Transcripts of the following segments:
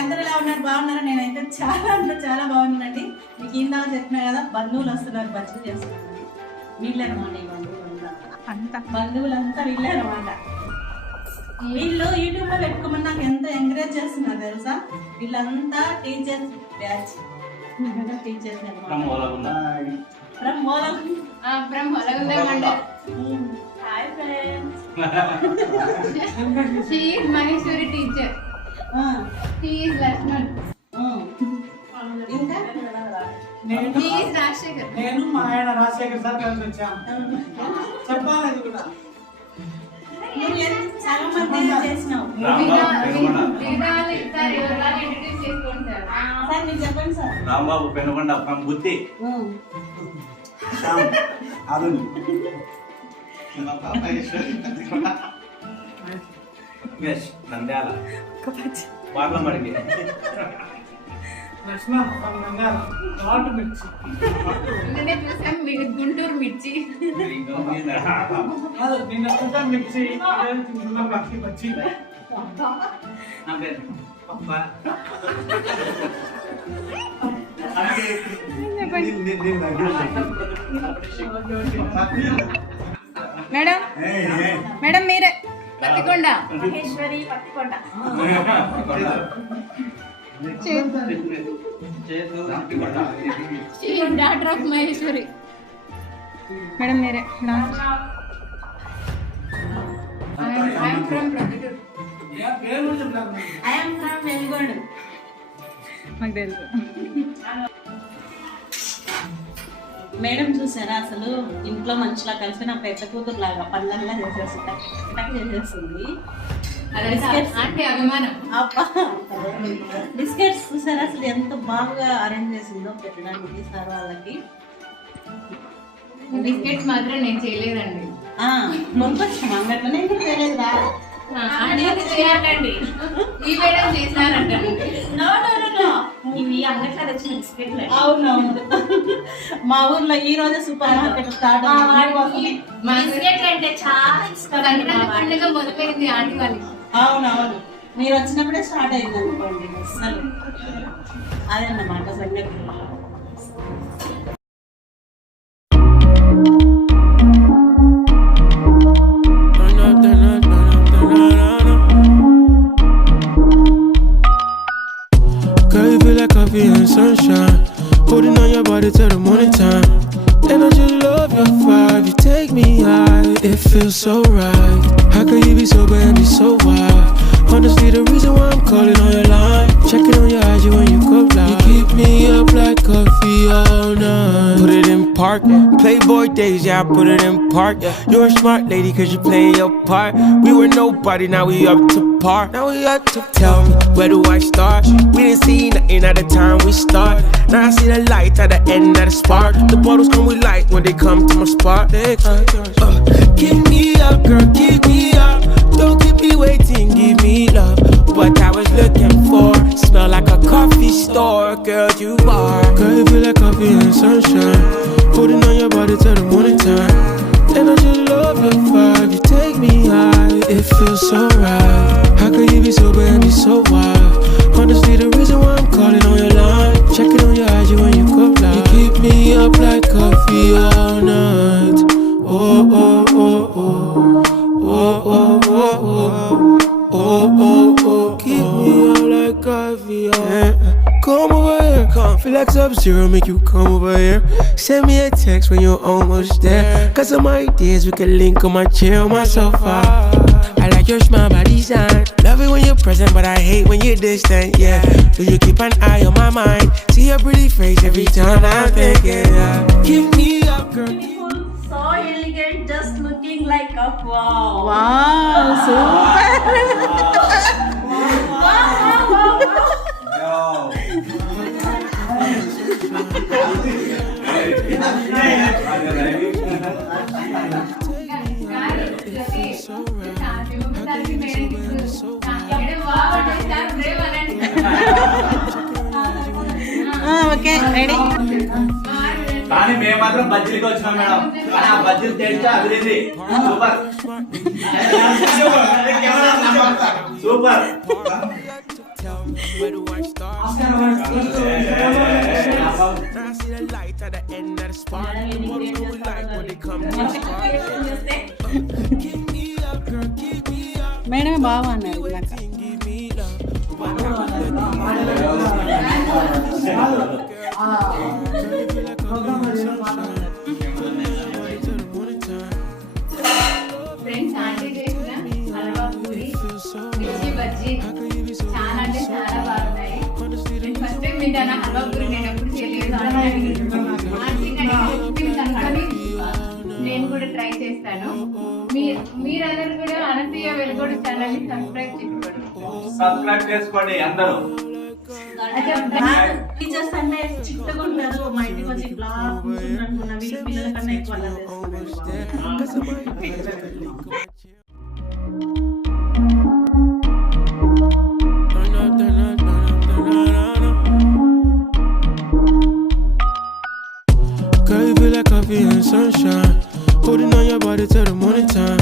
అందరూ ఎలా ఉన్నారు? బాగున్నారా? నేనైతే చాలా అంటే చాలా బాగున్నానండి. మీకు ఇందాక చెప్పినా కదా, బంధువులు వస్తున్నారు, బజ్జీలు చేస్తున్నారు. వీళ్ళనమాట ఈ బంధువులంతా వీళ్ళనమాట. వీళ్ళు యూట్యూబ్ లో పెట్టుకోమని నాకు ఎంత ఎంకరేజ్ చేస్తున్నారు తెలుసా? వీళ్ళంతా teachers batch. Teachers hi friends. She is Maheshwari teacher. He is Lakshman. ఇంకా He is Rajshekhar. నేను మా ఆయన రాజశేఖర్ సార్ కలిసి వచ్చాం. చెప్పాలి అది కూడా. నువ్వు చాలా మంది చేసినావు. సార్ మీరు చెప్పండి సార్. రాంబాబు పెనుకొండ ఫ్రమ్ బుద్ధి. అరుణ్ నంద్యాల పార్లమడికి లక్ష్మణ నంద్యాల ఘాటు మిర్చి. నిన్నే చూసాం గుంటూరు మిర్చి. అది నిన్న చూసా మిర్చి తింటున్నాం పచ్చి పచ్చి. మేడం మేడం మీరే Pattikonda. Maheshwari Pattikonda. Doctor of Maheshwari. Madam మీరే. I'm from Proddatur. I am from Velugonda. మాకు తెలుసు. మేడం చూసారా, అసలు ఇంట్లో మనుషులా కలిసి నా పెద్ద కూతురు లాగా పనులల్లా చేసేస్తుంది. అంటే అభిమానం. బిస్కెట్స్ చూసారా అసలు ఎంత బాగా అరేంజ్ చేసిందో పెట్టడానికి సార్ వాళ్ళకి. బిస్కెట్స్ మాత్రం నేను చేయలేదండి. కొనుకొచ్చాము అంగట్లోనే, ఇంకా చేయలేదు రా. చేయాలండి. ఈ మేడం చేసినారంటండి. ఇవి అంగట్లో తెచ్చిన బిస్కెట్లు. అవునవును. మా ఊర్లో ఈ రోజే సూపర్ మార్కెట్ స్టార్ట్ అంటే చాలా ఇష్టం. పండుగ మొదలైంది ఆంటీ వాళ్ళకి. అవునవును, మీరు వచ్చినప్పుడే స్టార్ట్ అయింది అనుకోండి. అసలు అదన్నమాట సంగతి. Coffee and sunshine, holding on your body till the morning time. And I just love your vibe, you take me high, it feels so right. How could you be sober and be so wild? Honestly, the reason why I'm calling on your line, checking on your IG when you go live. You keep me up like coffee all night. Put it in park, Playboy days, yeah, I put it in park. You're a smart lady cause you play your part. We were nobody, now we up to par. Now we up to tell me, where do I start? We didn't see nothing at the time we start. Now I see the light at the end of the spark. The bottles come with light when they come to my spot. Give me up, girl, give me up. Don't keep me waiting, give me love. What I was looking for, smell like a coffee store, girl, you are. Girl, you feel like coffee and sunshine, holding on your body till the morning time. And I just love your vibe, you take me high, it feels so right. How could you be sober and be so wild? Honestly, the reason why I'm calling on your line, checking on your IG when you go live. You keep me up like coffee all night. Oh, oh, oh, oh. Oh, oh, oh, oh. Oh, oh, oh. Keep me up like coffee all night. Come over here, come feel like Sub-Zero, make you come over here. Send me a text when you're almost there. Got some ideas, we can link on my chair, on my sofa. I like your smile by design. Love it when you're present, but I hate when you're distant, yeah. Do you keep an eye on my mind? See your pretty face every time I'm thinking, yeah. Give me up, girl. So elegant, just looking like a wow. Wow super. Okay ready. కానీ మేము మాత్రం బజ్జీలకి వచ్చినాం మేడం. కానీ ఆ బజ్జీలు టేస్ట్ అదిరింది. Super super. Where do I start? Oscar awards Now I see the light at the end of the spark. What do we like when they come to the spark? Keep me up, girl, keep me up. మేడమే బాగా అన్నారు నాకు. Give me love. Friends aunty చేసిన హల్వా పూరి మిర్చి బజ్జీ చాలా అంటే చాలా బాగున్నాయి. నేను ఫస్ట్ టైం తింటాను హల్వా పూరి, నేను ఎప్పుడు చేయలేదు. ఆంటీ కనుకొని నేను కూడా ట్రై చేస్తాను. మీరందరూ కూడా అనంతయ్య వెలుగొండ ఛానల్ ని సబ్స్క్రైబ్ చేసుకోండి అందరూ. టీచర్స్ అంటే చిట్టగా ఉంటారు. మా ఇంటికి వచ్చి ఇట్లా కూర్చుంటున్నా వీళ్ళ పిల్లల కన్నా ఎక్కువ అలా Girl, you feel like coffee and sunshine. Holding on your body till the morning time.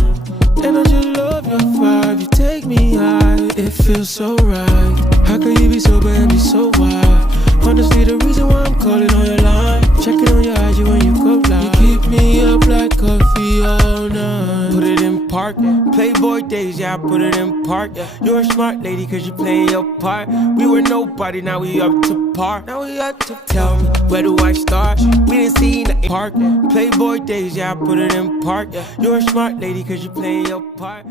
And I just love your vibe. You take me high. It feels so right. How could you be sober and be so wild? Honestly, the reason why I'm calling on your line. Checking on your IG when you go live. You keep me up like coffee all night. Put it in park. Playboy days, yeah, I put it in park. You're a smart lady cause you playing your part. We were nobody, now we up to par. Now we up to tell me, where do I start? We didn't see nothing park. Playboy days, yeah, I put it in park. You're a smart lady cause you playing your part.